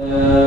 Shore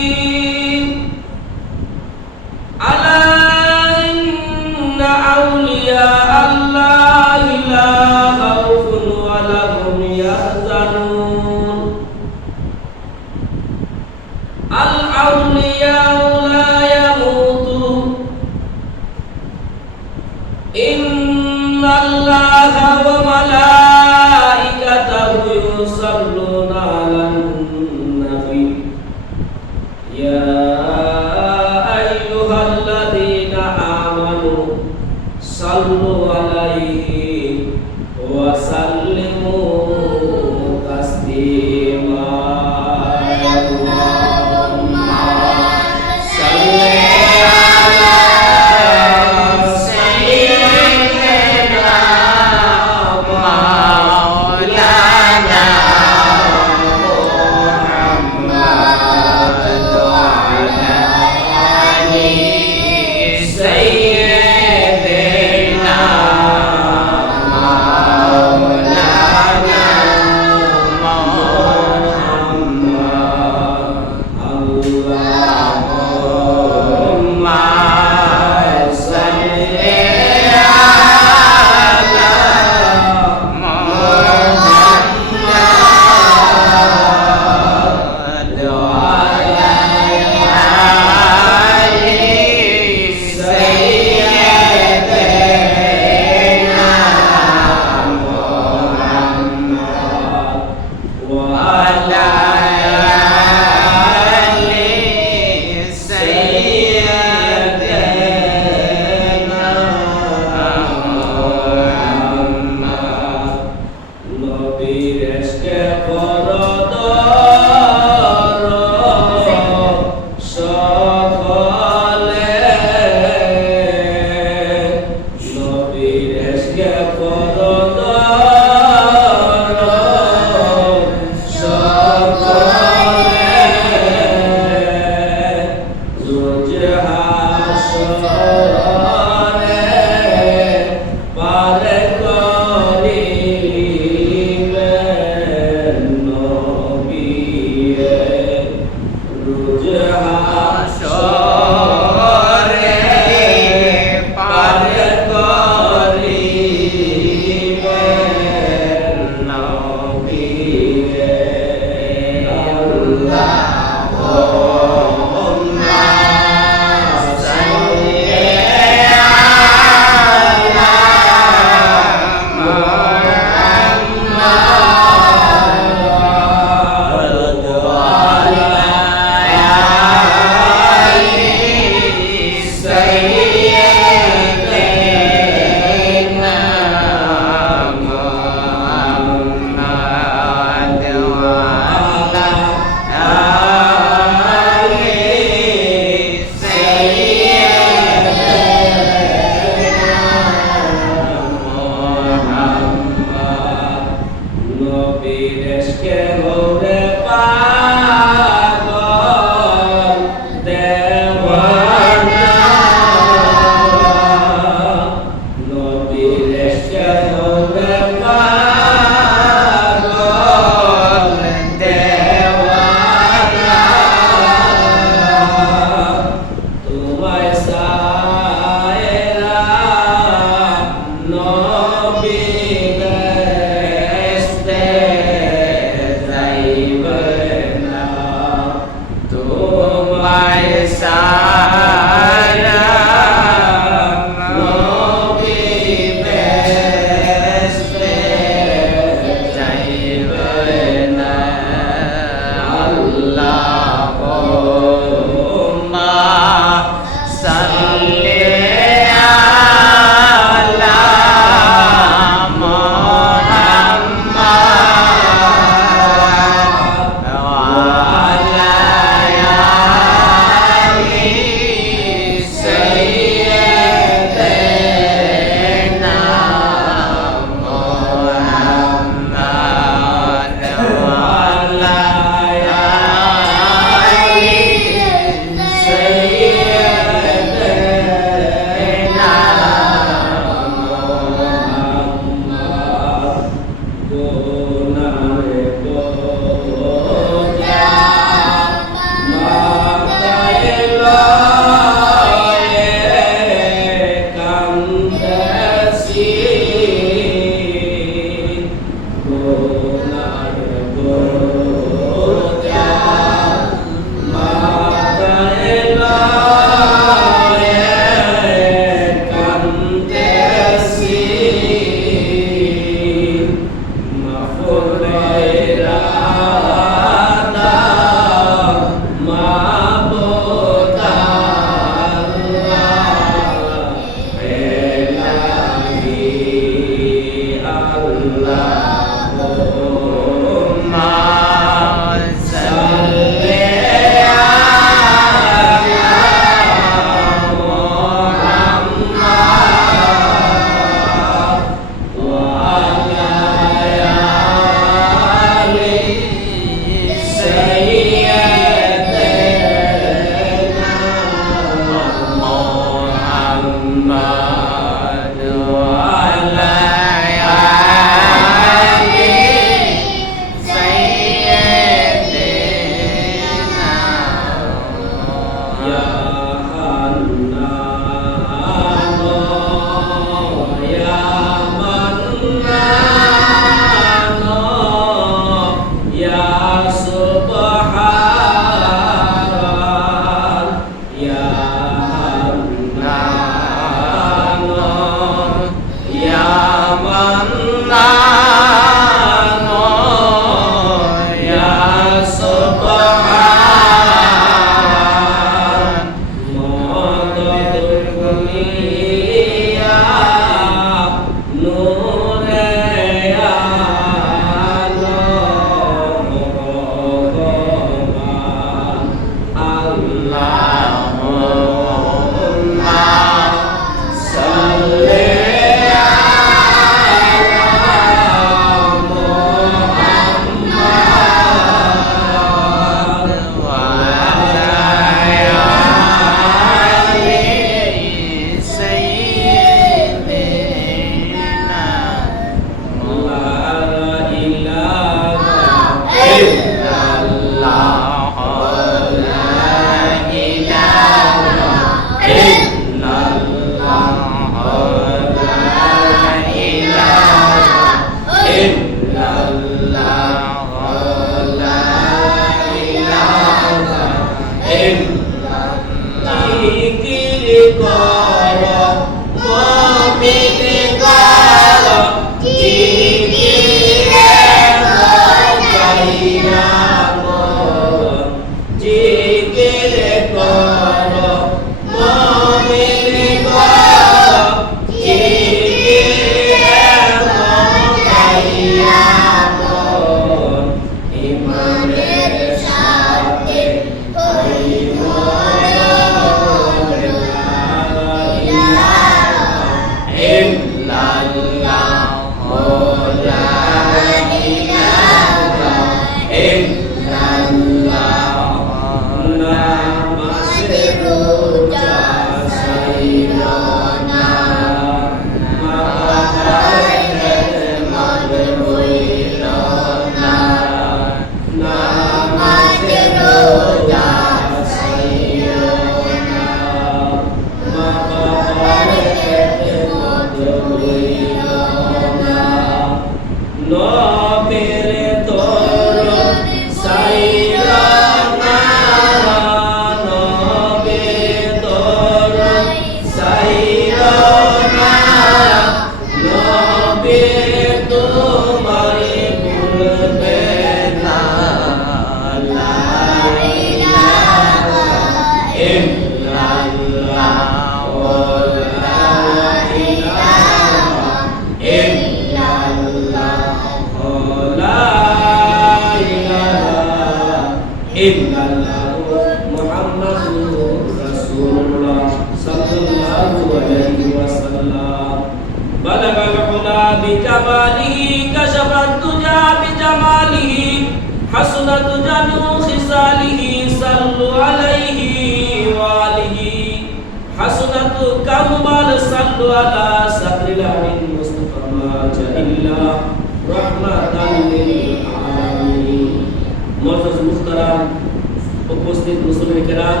উপস্থিত মুসলিম কেরাম,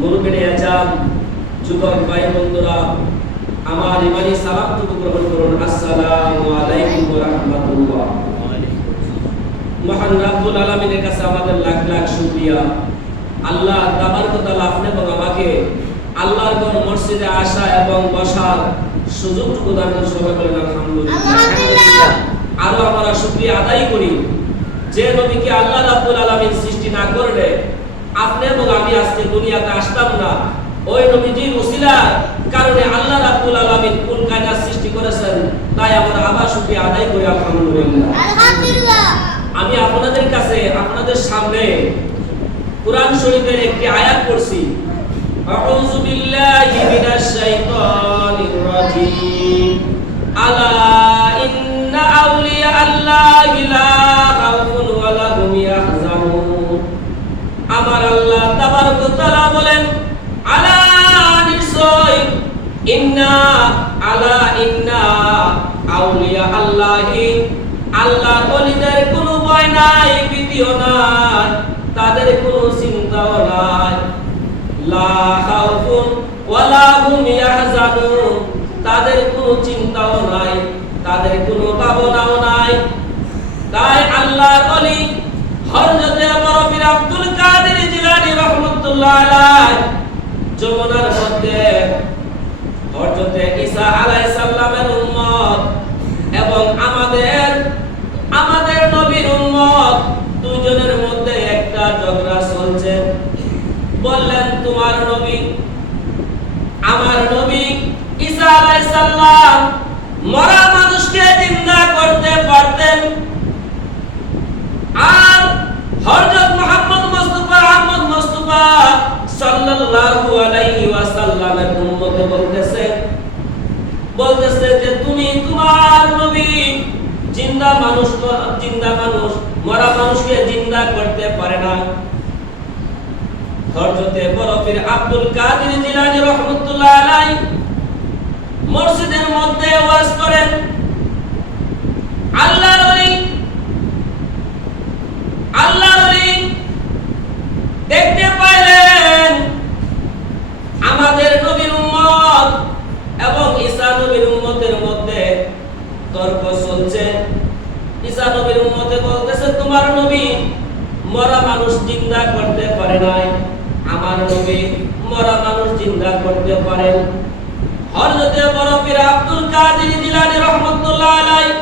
মুরব্বিনে আজম, যুবক ভাই বন্ধুরা, আমার ইমানি সালামটুকু গ্রহণ করুন। আসসালামু আলাইকুম ওয়া রাহমাতুল্লাহ। মহান রব্বুল আলামিনের কাছে আমাদের লাখ লাখ শুকরিয়া। আল্লাহ তাবারক ওয়া তাআলা আপনি এবং আমাকে আল্লাহর ঘর মসজিদে আসা এবং বসার সুযোগটুকু দান করেন। সবাই বলেন আলহামদুলিল্লাহ। আরো আমরা শুকরিয়া আদায় করি যে নবীকে আল্লাহ রাব্বুল আলামিন সৃষ্টি না করলে আপনি এবং আমি আজকে দুনিয়াতে আসতাম না। ওই নবীজির ওসিলার কারণে আল্লাহ রাব্বুল আলামিন কুল কায়নাত সৃষ্টি করেছেন। তাই আমরা আবার শুকরিয়া আদায় করি আলহামদুলিল্লাহ। আলহামদুলিল্লাহ। আমি আপনাদের কাছে আপনাদের সামনে কুরআন শরীফের একটি আয়াত পড়ছি। আউযু বিল্লাহি মিনাশ শাইতানির রাজীম। আলা ইন্না আউলিয়া আল্লাহি লা খাউফুন ওয়া লা হুম ইয়াহজানুন। আমার আল্লাহ তাবারক ওয়া তাআলা বলেন, আলা নিশ্চয় ইন্না আলা ইন্না আউলিয়া আল্লাহি, আল্লাহর ওলিদের কোনো ভয় নাই, ভীতিও নাই, তাদের কোনো চিন্তাও নাই। লা খাউফুন ওয়ালা হুম ইয়াহজানুন, তাদের কোনো চিন্তাও নাই, তাদের কোনো ভাবনাও নাই। তাই আল্লাহর ওলি হযরত বরফির আব্দুল কাদের জিলানী রাহমাতুল্লাহ আলাইহি যমুনার মধ্যে হযরত ঈসা আলাইহিস সালামের উম্মত এবং আমাদের নবীর উম্মত দুইজনের মধ্যে একটা ঝগড়া চলছে। বললেন, তোমার নবী, আমার নবী ঈসা আলাইহিস সালাম মরা মানুষকে জিন্দা করতে পারতেন, আর হযরত মুহাম্মদ মুস্তাফা আহমদ মুস্তাফা সাল্লাল্লাহু আলাইহি ওয়াসাল্লামের উম্মত বলতেছে যে তুমি তোমার নবী জিন্দা মানুষ মরা মানুষকে জিন্দা করতে পারে না। হযরতে বরফির আব্দুল কাদের জিলানী রাহমাতুল্লাহ আলাইহি মসজিদের মধ্যে ওয়াজ করেন। আল্লাহর ওলি দেখতে পাইলেন আমাদের নবীর উম্মত এবং ঈসা নবীর উম্মতের মধ্যে তর্ক চলছে। ঈসা নবীর উম্মতে বলতেছে, তোমার নবী মরা মানুষ জিন্দা করতে পারে নাই, আমার নবী মরা মানুষ জিন্দা করতে পারেন। হযরতে বরফির আব্দুল কাদের জিলানী রাহমাতুল্লাহ আলাইহি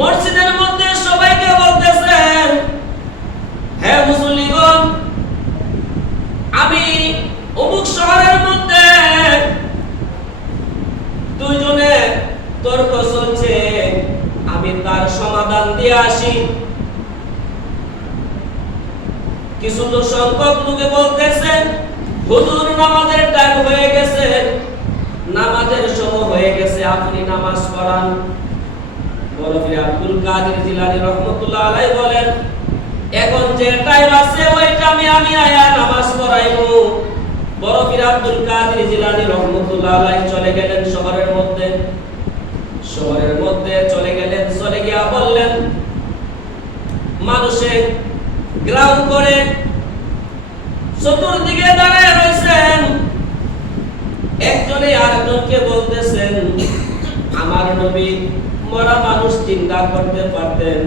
মসজিদের মধ্যে সবাইকে বলতেছেন, হে মুসল্লিগণ, আমি অমুক শহরের মধ্যে দুইজনে তর্ক চলছে, আমি তার সমাধান দিয়ে আসি। কিছু তো সংখ্যক লোকে বলতেছে, হুজুর নামাজের টাইম হয়ে গেছে, নামাজের সময় হয়ে গেছে, আপনি নামাজ পড়ান। বরফির আব্দুল কাদের জিলানী রাহমাতুল্লাহ আলাইহি বলেন, এখন যে টাইম আছে ওই টাইমে আমি আয়া নামাজ পড়াইবো। বরফির আব্দুল কাদের জিলানী রাহমাতুল্লাহ আলাইহি চলে গেলেন শহরের মধ্যে চলে গেলেন। চলে গিয়া বললেন, মানুষে গ্রাম করে চতুর্দিকে দাঁড়ায় রয়েছেন, একজনে আরেকজনকে বলতেছেন, আমার নবী মরা মানুষ চিন্তা করতে পারতেন,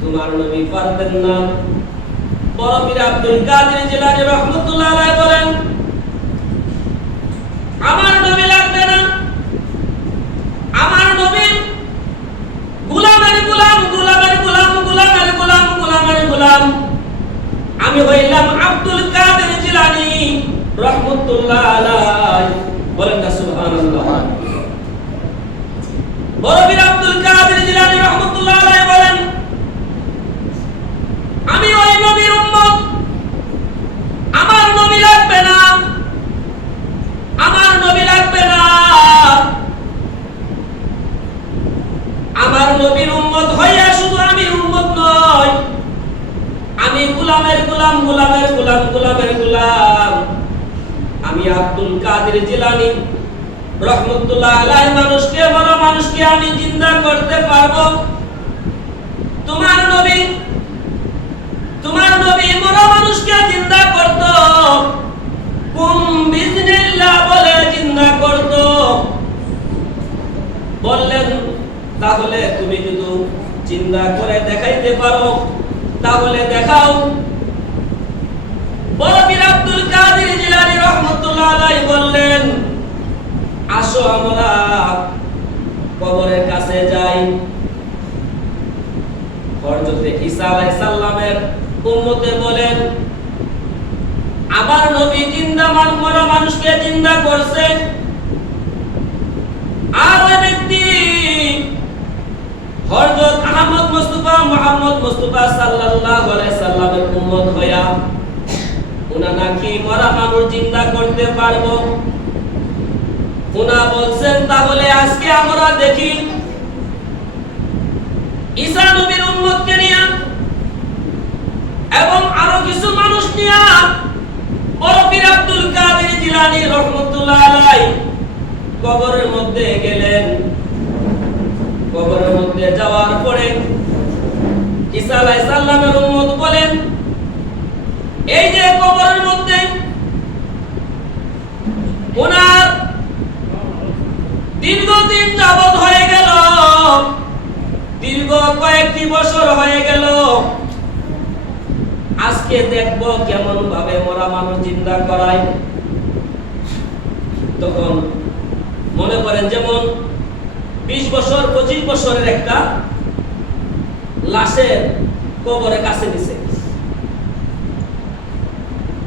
তোমার নবী পারতেন না। বরফির আব্দুল কাদের জিলানী রাহমাতুল্লাহ আলাইহি বলেন, আমার নবী লাগবে না, আমার নবী গোলামের গোলাম, গোলামের গোলাম, গোলামের গোলাম, গোলামের গোলাম। আমি হইলাম আব্দুল কাদের জিলানী রাহমাতুল্লাহ আলাইহি। বলেন না সুবহানাল্লাহ। বরফির আব্দুল কাদের জিলানী রাহমাতুল্লাহ আলাইহি বলেন, আমি ওই নবীর উম্মত, আমার নবী লাগবে না, আমার নবী লাগবে না। আমার নবীর উম্মত হইয়া শুধু আমি উম্মত নয়, আমি গোলামের গোলাম, গোলামের গোলাম, গোলামের গোলাম। আমি আব্দুল কাদের জিলানী রাহমাতুল্লাহ আলাইহি মরা মানুষকে আমি জিন্দা করতে পারবো। তোমার নবী মরা মানুষকে জিন্দা করত, কুম বিজনিল্লাহ বলে জিন্দা করত। বললেন, তাহলে তুমি যদি চিন্তা করে দেখাইতে পারো তাহলে দেখাও। বরফির আব্দুল কাদের জিলানী রাহমাতুল্লাহ আলাইহি বললেন, আসো আমরা কবরের কাছে যাই। হযরত ঈসা আলাইহিস সালামের উম্মতে বলেন, আমার নবী জিন্দা মরা মানুষকে জিন্দা করছে, আর ওই ব্যক্তি হযরত মুহাম্মদ মুস্তাফা সাল্লাল্লাহু আলাইহি সাল্লামের উম্মত হইয়া উনা নাকি মরা মানুষ জিন্দা করতে পারবো। উনা বলছেন, তাহলে আজকে আমরা দেখি ঈসা নবীর উম্মতকে নিয়ে এবং আরো কিছু মানুষ নিয়ে বরফির আব্দুল কাদের জিলানী জিলানী রাহমাতুল্লাহ আলাইহি কবরের মধ্যে গেলেন। কবরের মধ্যে যাওয়ার পরে ঈসা আলাইহিস সালামের উম্মত বলেন, এই যে কবরের মধ্যে ওনার দীর্ঘদিন যাবত হয়ে গেল, দীর্ঘ কয়েকটি বছর হয়ে গেল, আজকে দেখব কেমন ভাবে মরা মানুষ জিন্দা করায়। তখন মনে করেন যেমন 20 বছর 25 বছরের একটা লাশের কবরের কাছে দিছে।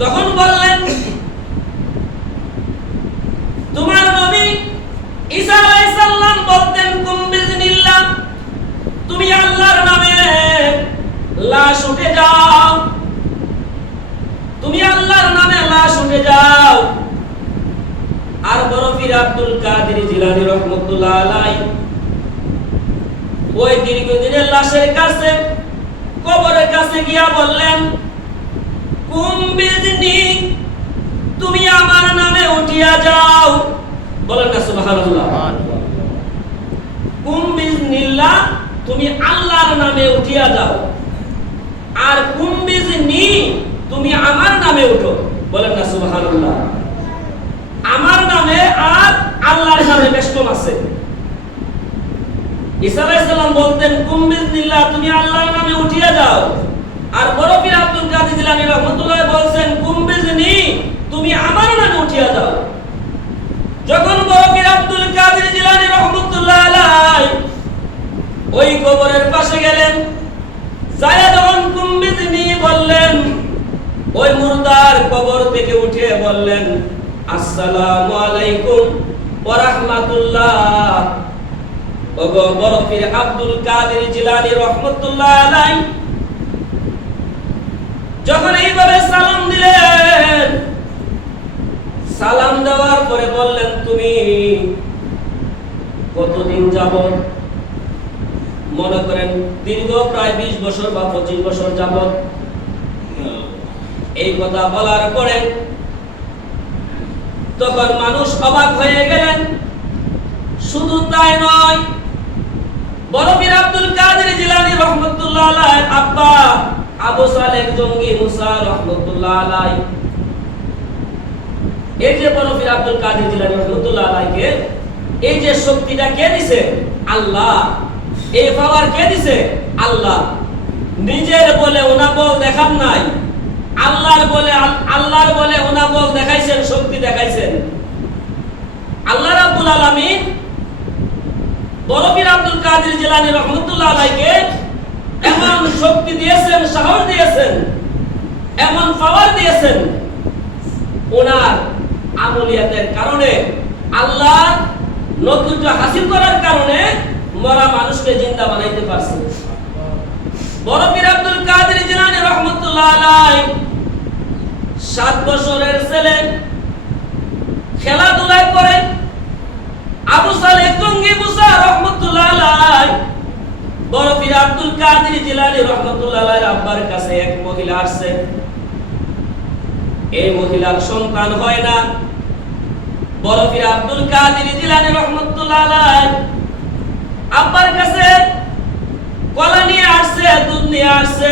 তখন বললেন, তোমার নবী ঈসা আলাইহিস সালাম বলতেন, কুম বিজনিল্লাহ, তুমি আল্লাহর নামে লাশ উঠে যাও, তুমি আল্লাহর নামে লাশ উঠে যাও। আর বড় পীর আব্দুল কাদের জিলানী রাহমাতুল্লাহ আলাইহি ওই দীর্ঘদিনের লাশের কাছে কবরের কাছে গিয়া বললেন, কুম বিজনি, তুমি আমার নামে উঠিয়া যাও। বলেন না সুবহানাল্লাহ। কুম বিজনিল্লাহ, তুমি আল্লাহর নামে উঠিয়া যাও। আর কুম বিজনি, তুমি আমার নামে উঠো। বলেন না সুবহানাল্লাহ। আমার নামে আর আল্লাহর নামে বেষ্টন আছে। ঈসা আলাইহিস সালাম বলতেন, কুম বিজনিল্লাহ, তুমি আল্লাহর নামে উঠিয়া যাও। আর বড় পীর আব্দুল কাদের জিলানী রাহমাতুল্লাহ বলছেন, কুম বিজনি, তুমি আমার নামে উঠিয়া যাও। যখন বড় পীর আব্দুল কাদের জিলানী রাহমাতুল্লাহ আলাইহি ওই কবরের পাশে গেলেন, যায় যখন কুম বিজনি বললেন, ওই মুর্দার কবর থেকে উঠে বললেন, আসসালামু আলাইকুম ওয়া রাহমাতুল্লাহ। ওগো বড় পীর আব্দুল কাদের জিলানী রাহমাতুল্লাহ আলাইহি যখন এইভাবে সালাম দিলেন, সালাম দেওয়ার পরে বললেন, তুমি কতদিন যাবত, মনে করেন দীর্ঘ প্রায় 20 বছর বা 25 বছর যাবত এই কথা বলার পরে তখন মানুষ অবাক হয়ে গেলেন। শুধু তাই নয়, বড় পীর আব্দুল কাদের জিলানী রাহমাতুল্লাহ আলাইহি আব্বা আবু সালেহ জঙ্গি মুসা রাহমাতুল্লাহ আলাইহি, এই যে বড় পীর আব্দুল কাদের জিলানী রাহমাতুল্লাহ আলাইহিকে এই যে শক্তিটা কে দিছে? আল্লাহ। এই পাওয়ার কে দিছে? আল্লাহ। নিজের বলে ওনা বল দেখান নাই, আল্লাহর বলে ওনা বল দেখাইছেন, শক্তি দেখাইছেন। আল্লাহ রাব্বুল আলামিন বড় পীর আব্দুল কাদের জিলানী রাহমাতুল্লাহ আলাইহিকে এমন শক্তি দিয়েছেন, সাহস দিয়েছেন, এমন পাওয়ার দিয়েছেন, ওনার আমলিয়াতের কারণে, আল্লাহ নৈকট্য হাসিল করার কারণে মরা মানুষকে জিন্দা বানাইতে পারছে। বড় পীর আব্দুল কাদের জিলানী রাহমাতুল্লাহ আলাইহি 7 বছরের ছেলে খেলাধুলা করে আবু সালেহ জঙ্গি মুসা রাহমাতুল্লাহ আলাইহি বড় পীর আব্দুল কাদের জিলানী রাহমাতুল্লাহ আলাইহির আব্বার কাছে এক মহিলা আসছে। এই মহিলার সন্তান হয় না। বড় পীর আব্দুল কাদের জিলানী রাহমাতুল্লাহ আলাইহি আব্বার কাছে কলা নিয়ে আসছে, দুধ নিয়ে আসছে।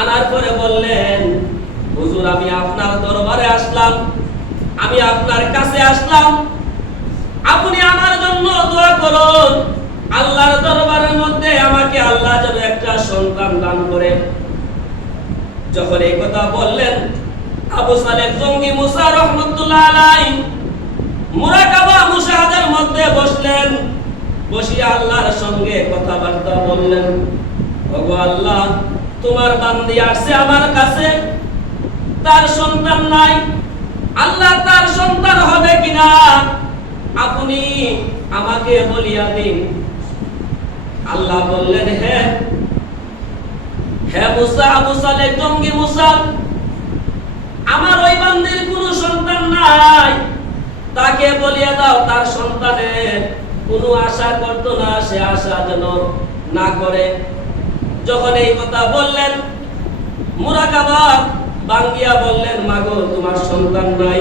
আনার পরে বললেন, হুজুর, আমি আপনার দরবারে আসলাম, আমি আপনার কাছে আসলাম, আপনি আমার জন্য দোয়া করুন, আল্লাহর দরবারের মধ্যে আমাকে আল্লাহ যেন একটা সন্তান দান করে। যখন এই কথা বললেন, আবু সালেহ জঙ্গি মুসা রাহমাতুল্লাহ আলাইহি মুরাকাবা মুশাহাদার মধ্যে বসলেন। বসিয়া আল্লাহর সঙ্গে কথাবার্তা বললেন, ওগো আল্লাহ, তোমার বান্দি আসছে আমার কাছে, তার সন্তান নাই, আল্লাহ তার সন্তান হবে কিনা আপনি আমাকে বলিয়া দিন। আল্লাহ বললেন, হ্যাঁ হ্যাঁ মুসা, আবু সালেহ জঙ্গি মুসা, আমার ওই বান্দির কোনো সন্তান নাই, তাকে বলিয়া দাও তার সন্তানের কোনো আশা করতো না, সে আশা যেন না করে। যখন এই কথা বললেন, মুরাকাবা বাঙ্গিয়া বললেন, মাগো, তোমার সন্তান নাই,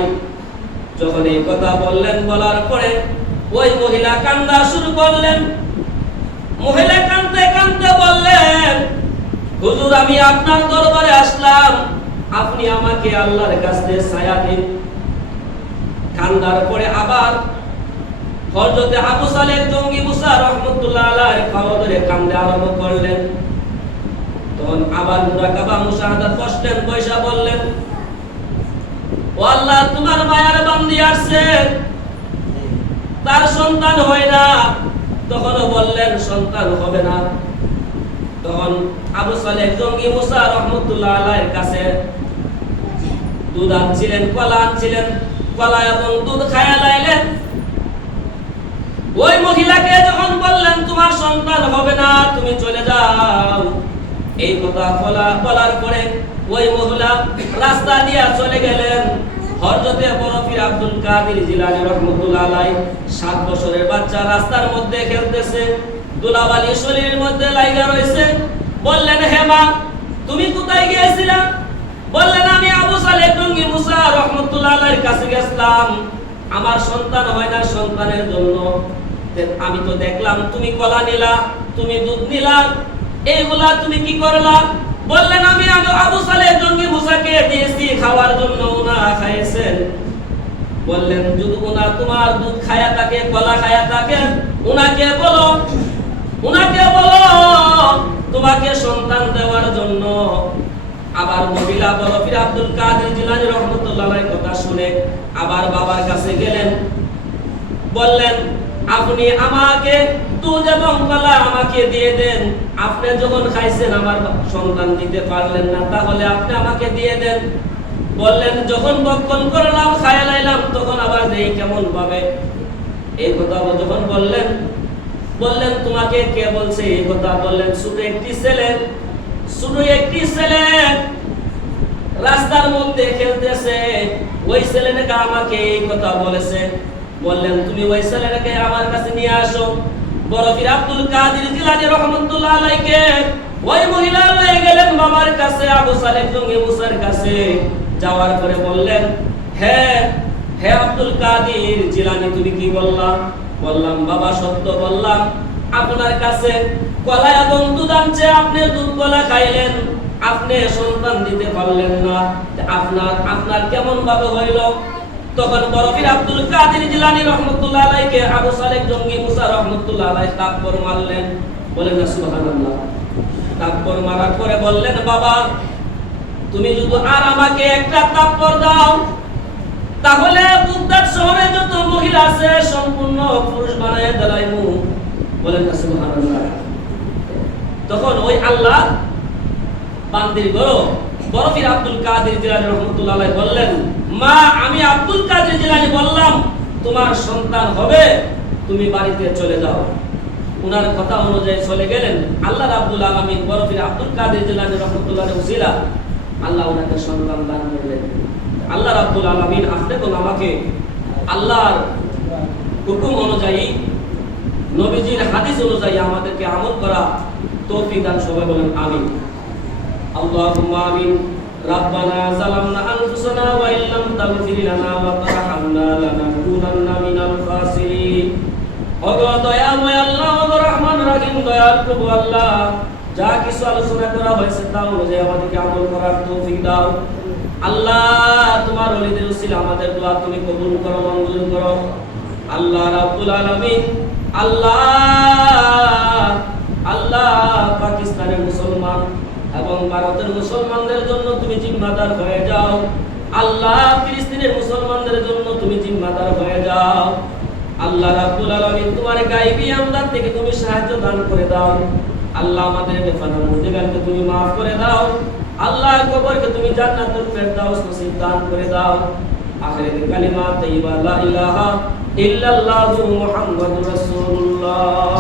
যখন এই কথা বললেন, বলার পরে ওই মহিলা কান্না শুরু করলেন। মহিলা কাঁদতে কাঁদতে বললেন, হুজুর আমি আপনার দরবারে আসলাম, আপনি আমাকে আল্লাহর কাছে ছায়া দিন। কান্দার পরে আবার হযরতে আবু সালেহ জঙ্গি মুসা রাহমাতুল্লাহ আলাইহি পাও ধরে কান্দে আরম্ভ করলেন। তখন আবার মুরাকাবা মুশাহাদাত বসলেন, পয়সা বললেন, ও আল্লাহ তোমার মায়ার বান্দি আসছে, তার সন্তান হয় না। তখনও বললেন সন্তান হবে না। তখন আবু সালেহ জঙ্গি মুসা রাহমাতুল্লাহ আলাইহির কাছে দুধ আনছিলেন, কলা আনছিলেন, কলা এবং দুধ খায়া লাইলেন। ওই মহিলাকে যখন বললেন তোমার সন্তান হবে না, তুমি চলে যাও, এই কথা বলার পরে ওই মহিলা রাস্তা দিয়ে চলে গেলেন। হযরতে বরফির আব্দুল কাদের জিলানী রাহমাতুল্লাহ আলাইহি 7 বছরের বাচ্চা রাস্তার মধ্যে খেলতেছে, দুলাবালি শরীরের মধ্যে লাগা রয়েছে। বললেন, হে মা তুমি কোথায় গিয়েছিলা? বললেন, আমি আবু সালেহ জঙ্গি মুসা রাহমাতুল্লাহ আলাইহির কাছে গেছিলাম, আমার সন্তান হয় না, সন্তানের জন্য আমি তো দেখলাম তুমি কলা নিলা, তুমি দুধ নিলা, এইগুলা তুমি কি করলা? বললেন, আমি আবু সালেহ জঙ্গি মুসাকে দিয়েছি খাওয়ার জন্য, উনা খাইছেন। বললেন, যদি উনা তোমার দুধ খায়া থাকে, কলা খায়া থাকে, উনাকে বলো তোমাকে সন্তান দেওয়ার জন্য। আবার মহিলা বরফির আব্দুল কাদের জিলানী রাহমাতুল্লাহ আলাইহির কথা শুনে আবার বাবার কাছে গেলেন। বললেন, আপনি আমাকে দুধ এবং কলা আমাকে দিয়ে দেন, আপনি যখন খাইছেন আমার সন্তান দিতে পারলেন না, তাহলে আপনি আমাকে দিয়ে দেন। বললেন, যখন বক্ষণ করলাম, খায়া লাইলাম, তখন আবার দেই কেমন ভাবে। এই কথা যখন বললেন, তোমাকে কে বলছে এই কথা? বললেন, শুধু একটি ছেলে রাস্তার মধ্যে খেলতেছে, ওই ছেলেটাকে আমাকে এই কথা বলেছে। বললেন, তুমি ওই ছেলেটাকে আমার কাছে নিয়ে আসো। বরফির আব্দুল কাদের জিলানী রাহমাতুল্লাহ আলাইহিকে ওই মহিলা নিয়ে গেলেন বাবার কাছে, আবু সালেহ জঙ্গি মুসার কাছে। যাওয়ার পরে বললেন, হে আব্দুল কাদের জিলানী তুমি কি বললা? বললাম, বাবা সত্য বললাম, আপনার কাছে কলা এবং দুধ আনছে, আপনি দুধ কলা খাইলেন, আপনি সন্তান দিতে পারলেন না, আপনার কেমন ভাবে হইল? তখন বরফির আব্দুল কাদের জিলানী রাহমাতুল্লাহ আলাইহিকে আবু সালেহ জঙ্গি মুসা রাহমাতুল্লাহ আলাইহি তাকবীর মারলেন। বলেন না সুবহানাল্লাহ। তাকবীর মারার পরে বললেন, বাবা তুমি যদি আর আমাকে একটা তাকবীর দাও, তাহলে বাগদাদ শহরে যত মহিলা আছে সম্পূর্ণ পুরুষ বানায় দেলাইমু। বলেন না সুবহানাল্লাহ। তখন ওই আল্লাহ বান্দির বরফির আব্দুল কাদের জিলানী রাহমাতুল্লাহ আলাইহি বললেন, মা আমি আব্দুল কাদের জিলানী বললাম তোমার সন্তান হবে, তুমি বাড়িতে চলে যাও। উনার কথা অনুযায়ী চলে গেলেন। আল্লাহ রাব্বুল আলামিন বরফির আব্দুল কাদের জিলানী রাহমাতুল্লাহ আলাইহি উসিলা আল্লাহ উনাকে সন্তান দান করলেন। আল্লাহ রাব্বুল আলামিন আপনাকে আমাকে আল্লাহর হুকুম অনুযায়ী, নবীজির হাদিস অনুযায়ী আমাদেরকে আমল করা তৌফিক দান। সবাই বলেন আমিন। আল্লাহুম্মা আমিন। রাব্বানা যালামনা আনফুসানা ওয়া ইল্লাম তাগফির লানা ওয়া তারহামনা লানাকুনান্না মিনাল খাসিরিন। ওগো দয়াময় আল্লাহ, ওগো রহমান রহিম, দয়াল প্রভু আল্লাহ, যা কিছু আলোচনা করা হয়েছে তা অনুযায়ী আমাদেরকে আমল করার তৌফিক দাও। আল্লাহ তোমার ওলিদের উসিলা আমাদের দোয়া তুমি কবুল করো, মঞ্জুর করো। আল্লাহ রাব্বুল আলামিন, আল্লাহ পাকিস্তানের মুসলমান এবং ভারতের মুসলমানদের জন্য তুমি জিম্মাদার হয়ে যাও। আল্লাহ ফিলিস্তিনের মুসলমানদের জন্য তুমি জিম্মাদার হয়ে যাও। আল্লাহ রাব্বুল আলামিন তোমার গায়বী আমদাদ থেকে তুমি সাহায্য দান করে দাও। আল্লাহ আমাদের বেফানা মুর্দিগানকে তুমি maaf করে দাও। আল্লাহ কবরকে তুমি জান্নাতুল ফেরদাউস নসিব দান করে দাও। আখিরাতে কালিমা তাইয়্যিবা লা ইলাহা ইল্লাল্লাহু মুহাম্মাদুর